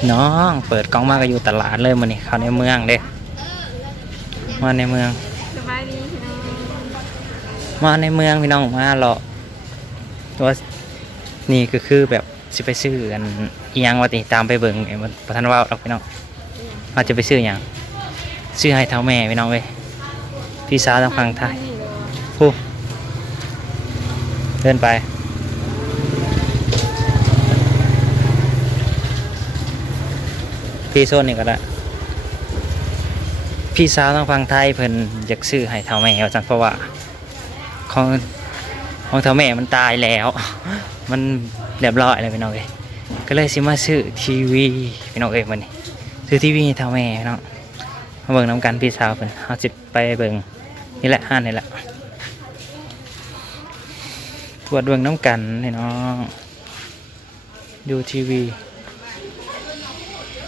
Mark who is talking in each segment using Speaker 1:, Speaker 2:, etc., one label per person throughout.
Speaker 1: พี่น้อง เปิดกล้องมากก็อยู่ตลาดเลยมันนี่เข้าในเมืองเด้มาในเมือง
Speaker 2: สบายดีพี่น้อง
Speaker 1: มาในเมืองพี่น้องมาเลาะตัวนี่ก็คือแบบสิไปซื้อกันอีหยังว่าติตามไปเบิ่งไอ้มันประทันว่าเราพี่น้องว่าจะไปซื้อหยังซื้อให้เท่าแม่พี่น้องเว้ยพี่สาวทางฝั่งไทย
Speaker 2: นี่เลย
Speaker 1: ผู้เดินไป พี่โซนนี่ก็ได้พี่สาวทางฝั่งไทยเพิ่นอยากซื้อให้เท่าแม่ว่าจังเพราะว่าของของเท่าแม่มันตายแล้ว มันเรียบร้อยเลยพี่น้องเอ้ยก็เลยสิมาซื้อทีวีพี่น้องเอ้ยมันนี่ซื้อทีวีให้เท่าแม่พี่น้องมาเบิ่งน้ำกันพี่สาวเพิ่นเอาสิไปเบิ่งนี่แหละห้านนี่แหละตรวจเบิ่งน้ำกันพี่น้องดูทีวี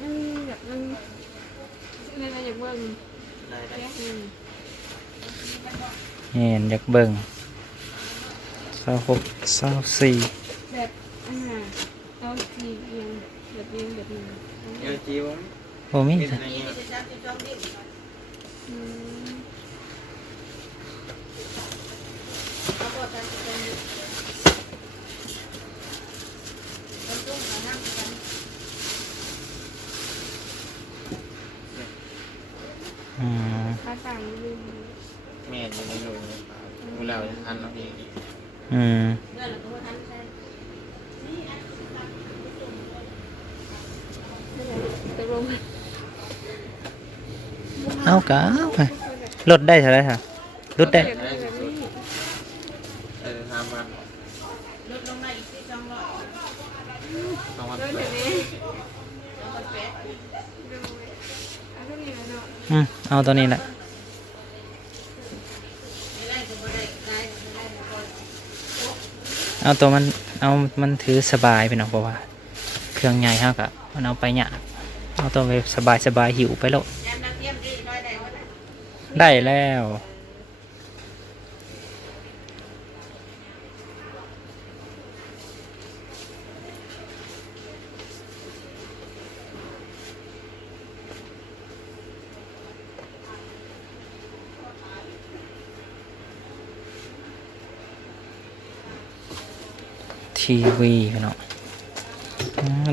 Speaker 1: มัน
Speaker 2: แบบมันในอะไรอย่างเบิ่ง
Speaker 3: Đây
Speaker 2: แย
Speaker 3: đây
Speaker 2: กหนึ่ง
Speaker 1: เห็นอยากเบิ่งเศร้าหกเศร้าสี่
Speaker 2: แบบอ่าเอาสีเอียงแบบเอียงแบบนี้
Speaker 3: Nhớ chi không?
Speaker 1: โอ้มี
Speaker 3: Biết
Speaker 1: จ้ะ
Speaker 3: này nhé
Speaker 2: อืม
Speaker 1: อืา
Speaker 2: ต่างลืม
Speaker 3: Mẹ thì này nổi Mua lào thì ăn nó thì
Speaker 1: อืม
Speaker 2: ตกลง
Speaker 1: เอากะเอาไปลดได้เท่าไหรคะลดได้
Speaker 2: แบบนี้แบบนี้
Speaker 3: Đây là ham ăn Không ăn
Speaker 2: เริ่มแบบนี้เอาเท่านี้แล้วเนาะ
Speaker 1: อืมเอาตัวนี้แหละ เอาตัวมันเอามันถือสบายไปหน่อยเพราะว่า เครื่องใหญ่เท่ากับมันเอาไปเนี่ยาเอาตัวไปสบายสบายหิวไปแล้วได้แล้ว ทีวีพี่น้อง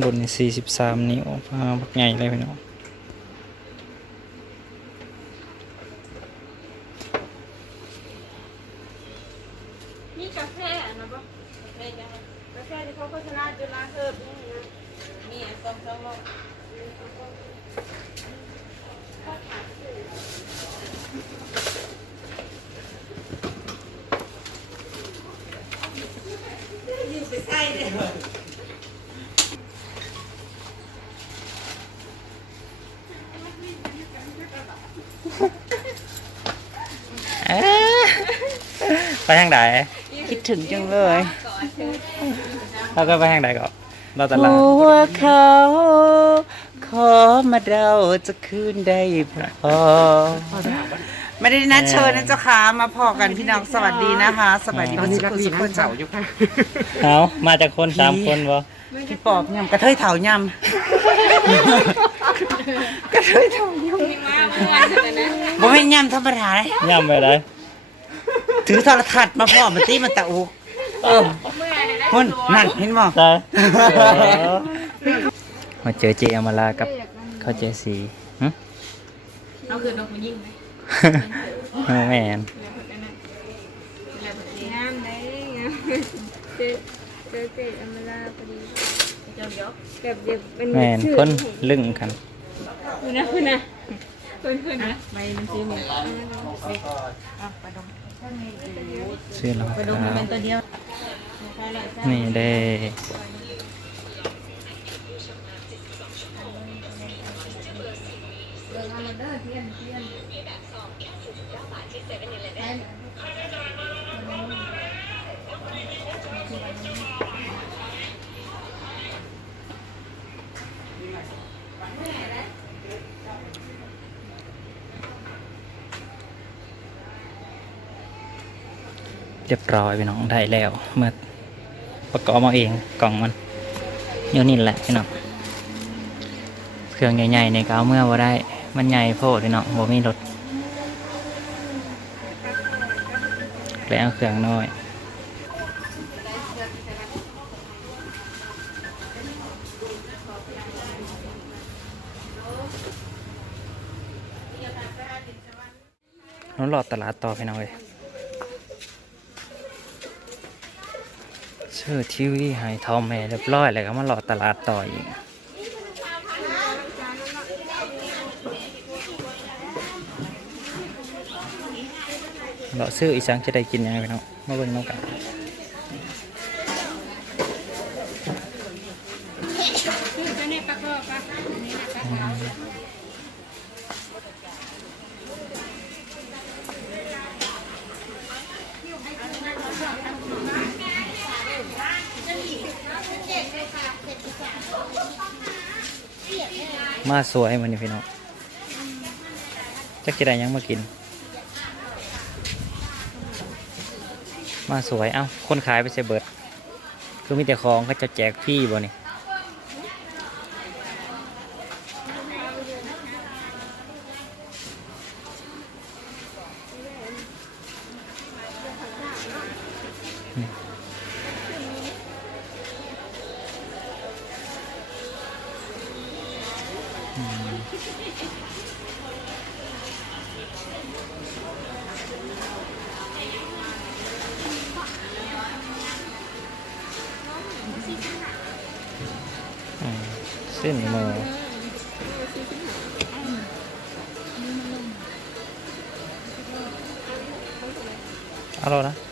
Speaker 1: รุ่นนี้สี่สิบสามนิ้วพาบักใหญ่เลยพี่น้อง
Speaker 2: นี่กาแฟอะนะปะกาแฟที่เขาโฆษณาจุฬาเฮิร์บนี่นะมีอะสองสองร้อย
Speaker 1: เอ๊ ไปทางไหน
Speaker 4: คิดถึงจังเลย
Speaker 1: เราก็ไปทางไหนก่อนเราตลาด
Speaker 4: หัวเขา ขอมาเราจะคืนได้พอ ไม่ได้นัดเชิญนะเจ้าค่ะมาพอกันพี่น้องสวัสดีนะคะสวัสดีพี่สุขสุขคนเจ้าอยู่ค่ะ
Speaker 1: เอามาจากคนสามคนบ่
Speaker 4: พี่ปอบยำกระเทยเถายำกระเทยเถายำบ่เป็นยำธรรมดาเลย
Speaker 1: ย่ำไปเลย
Speaker 4: ถือโทรทัศน์มาพ่อมาตีมาตะอุเออหุ่นนั่นเห็นบ่
Speaker 1: ใช่มาเจอเจอมาลากับ เขาเจสีหึ
Speaker 2: เอาคือนกมายิงไหม
Speaker 1: โอ้ แมน
Speaker 2: งามได้เจอเจอเจออมราพอดีแบบเดียวเป็น
Speaker 1: แมนคนลึงกัน
Speaker 2: คุณนะคุณนะคุณคุณนะไม่มันซีเหมือน
Speaker 1: ซื้อรอง
Speaker 2: ไปดู
Speaker 1: เท้า
Speaker 2: นตัวเดียว
Speaker 1: นี่ได้เเรียบร้อยพี่น้องได้แล้วเมื่อประกอบมาเองกล่องมันอยู่นี่แหละพี่น้องเครื่องใหญ่ๆในก็เอาเมื่อว่าได้มันใหญ่โพดพี่น้องบ่มีรถ แล้วเครื่องน้อยน้องหลอดตลาดต่อพี่น้องเลยเชื่อทีวีใหายทอมแม่เรียบร้อยแล้วก็มาหลอดตลาดต่ออีก เราซื้ออีสังจะได้กินยังไงพี่น้องมาเบิ่งน้องกันมาสวยมันนี่พี่น้องจักจะได้ยังมากิน มาสวยเอ้าคนขายไปใส่เบิดคือมีแต่ของก็จะแจกพี่บ่นี่ เส้นมือเอา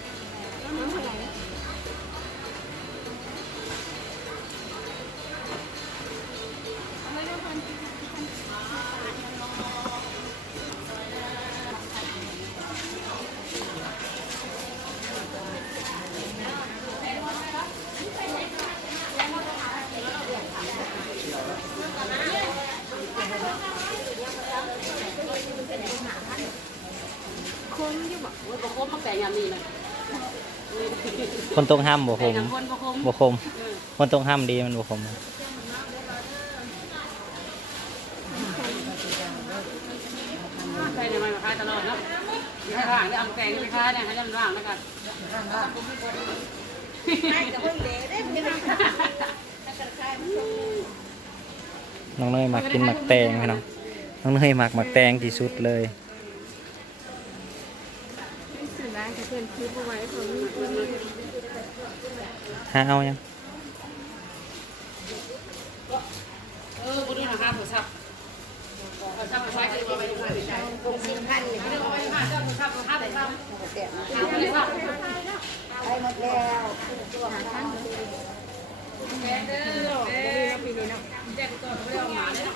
Speaker 1: แล้วนะคนตรงห้ามบ่คมบ่คมคนตรงห้ามดีมันบ่คม
Speaker 5: ใช่เนี่ยมันมาขายตลอดเนาะอยู่ข้างล่างเนี่เอาแกงนี่ไปขายเนี่ยให้ยำล่างแล้วกัน
Speaker 1: น้องเนยมักกินหมักแตงพี่น้องน้องเนยมักหมักแตงที่สุดเลย
Speaker 2: เพิ่นคลิปเอาไว้ของมีคนมี
Speaker 1: หาเอายัง
Speaker 5: เออบุญนี่นะคะโทรศัพท์โทรศัพท์ไปใช้คือว่าไปดูไปใช้สินพันเนี่ยเอาไปห้าเจ้าโทรศัพท์โทรศัพท์ไปทำเอาไปเลยว่าไปหมดแล้วแกเด้อเด้อพี่นี่เนาะแจกตัวไม่ได้เอามาเลยเนาะ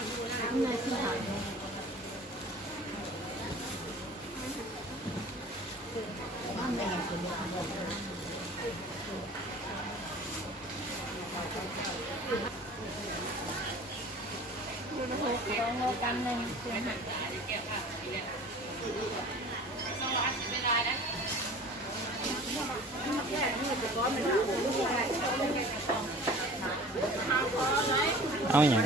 Speaker 1: เอาอย่าง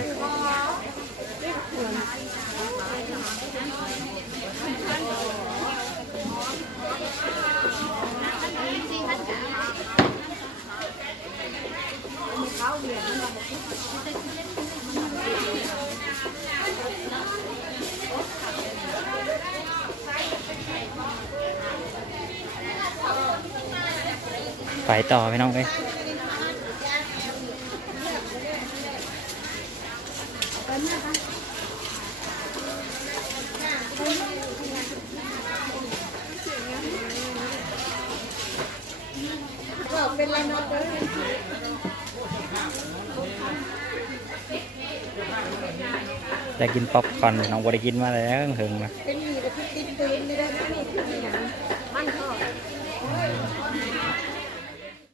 Speaker 1: ไปต่อพี่น้องเอ้ย
Speaker 2: เป็นไรเนาะ
Speaker 1: อยากกินป๊อปคอร์นน้องบ่ได้กินมาแล้วเหิงนะ
Speaker 2: เป็นหมีแต่คือติดปืนไม่ได้นะนี่คือหยังมันทอด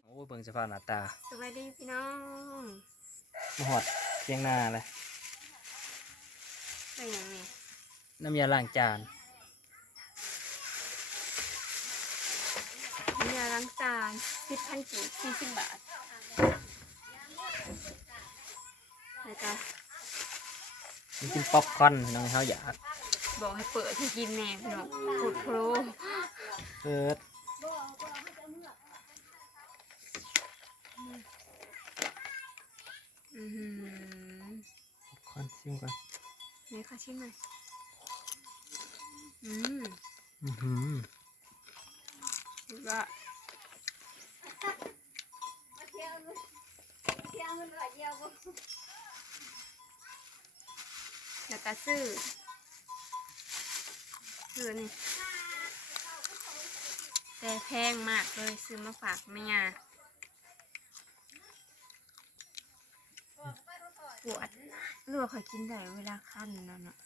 Speaker 1: โอ้เบิ่งสภาพหน้าตา
Speaker 2: สวัสดีพี่น้อง
Speaker 1: มาหอดเพียงหน้าเลย
Speaker 2: เป็นหยังนี่
Speaker 1: น้ำยาล้างจาน
Speaker 2: น้ำยาล้างจานสิบพันกีบสี่สิบบาทแล้วก็
Speaker 1: มี กินป๊อปคอร์นน้องเขาอยาก
Speaker 2: บอกให้เปิดให้กินแน่พี่น้องพูดโพร
Speaker 1: เปิด
Speaker 2: อือหือ
Speaker 1: ป๊อปคอร์นซิมก่อน
Speaker 2: ไหนขอชิมหน่อยอืม
Speaker 1: อือหือ
Speaker 2: คิดว่า แล้วก็ซื้อซื้อนี่แต่แพงมากเลยซื้อมาฝากแม่ยาปวดเลือคอยกินได้เวลาคันนั่นน่ะ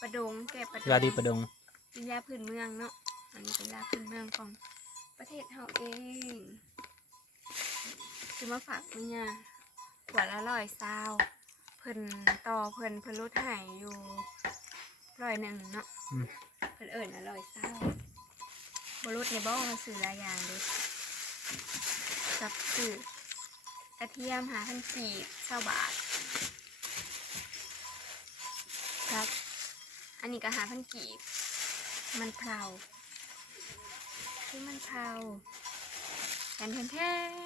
Speaker 2: ประดงแก่ประดง
Speaker 1: ยาดีประดง
Speaker 2: เป็นยาพื้นเมืองเนาะ อันนี้เป็นยาพื้นเมืองของประเทศเฮาเองซื้อมาฝากแม่ยา ขวดละร้อยซาวเพิ่นต่อเพิ่นเพิ่นลดให้อยู่ร้อยหนึ่งเนาะ
Speaker 1: อืม
Speaker 2: เพิ่นเอิญอร่อยเศร้าบรุษในบ้องมาสื่อหลายอย่างเลยกับสื่อกระเทียมหาพันกีบเศร้าบาทครับ อันนี้ก็หาพันกีบมันเผาคือมันเผา แทนแทนแท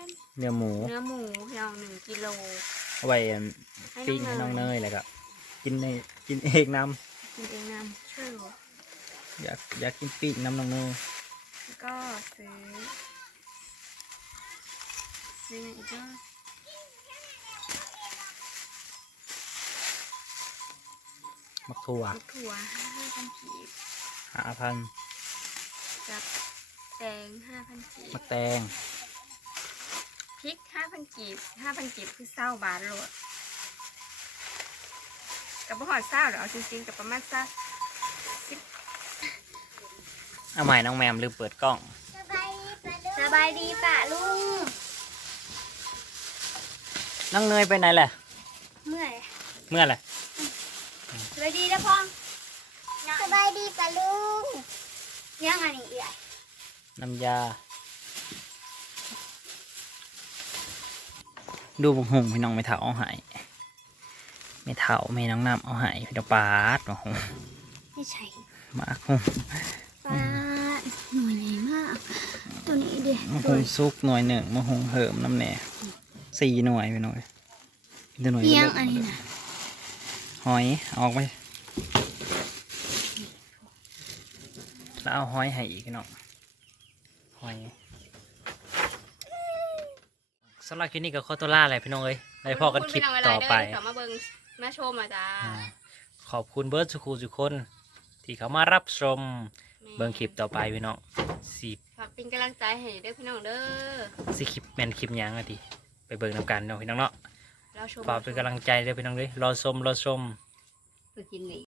Speaker 2: น
Speaker 1: เนื้อหมู
Speaker 2: เนื้อหมูเพียงหนึ่งกิโล
Speaker 1: เอาไว้
Speaker 2: ให้
Speaker 1: ปิ้ง
Speaker 2: น้
Speaker 1: ให้
Speaker 2: อง
Speaker 1: น้อง
Speaker 2: เน
Speaker 1: เน
Speaker 2: ย
Speaker 1: ยแล้วก็กินในกินเองน้
Speaker 2: กินเองนำช่วยเหลือำ
Speaker 1: อยากอยากกินปิ้งน้ำน้องเนย
Speaker 2: แล้วก็ซื้อซื้ออีกก็
Speaker 1: มักถั่ว
Speaker 2: ลูกถั่วห้าพันกีบ
Speaker 1: หาพัน
Speaker 2: กับแตงห้าพันกีบ
Speaker 1: มักแตง
Speaker 2: พ ริกห้าพันกีบห้าพันกีบคือเศร้าบาทโหลดกับบ่หอดเศร้าเดี๋ยวเอาจริงๆกับประมาณสักสิบ
Speaker 1: เอาใหม่น้องแมมลืมเปิดกล้อง
Speaker 5: สบายดีป่ะลุง
Speaker 1: น้องเนยไปไหนแหละ
Speaker 5: เมื่อย
Speaker 1: เมื่อไหร่
Speaker 5: สบายดีนะพ่อสบายดีป่ะลุงยังอันนี้เอื่อย
Speaker 1: น้ำยา ดูบงหงพี่น้องไม่เถาเอาใหายไม่เถาไม่น้องน้ำเอาใหายพี่ดอกปาดบงหง
Speaker 5: ไม่ใช่
Speaker 1: มากหง
Speaker 5: ปลาหน่วยใหญ่มากตัวนี้เดีย
Speaker 1: มะฮงซุกหน่วยหนึ่งมะฮงเหิมน้ำแหน่สี่หน่วยพี่น้อยเดี๋ยวหน่วย
Speaker 5: เอียง
Speaker 1: เล็ก
Speaker 5: อันนี้นะ
Speaker 1: หอยเอาออกไปแล้วเอาหอยให้อีกพี่น้องหอย สำหรับคลิปนี้ก็ขอตัวลาเลยพี่น้องเอ้ยได้พอกันคลิปต่อไป
Speaker 2: ขอมาเบิ่งมาชมอะจ้า
Speaker 1: อ่าขอบคุณเบิร์ดสุคูสุกคน ที่เขามารับชมเบิ่งคลิปต่อไปพี่น้องสิ
Speaker 2: ฝากเป็นกำลังใจให้เด้อพี่น้องเด้อ
Speaker 1: สิคลิปแมนคลิปหยังอะดิไปเบิ่งนำกันเนาะพี่น้องเนาะ
Speaker 2: เราชม
Speaker 1: ฝากเป็นกำลังใจเด้อพี่น้องเด้ยรอชมรอชม
Speaker 2: ไปกินนี่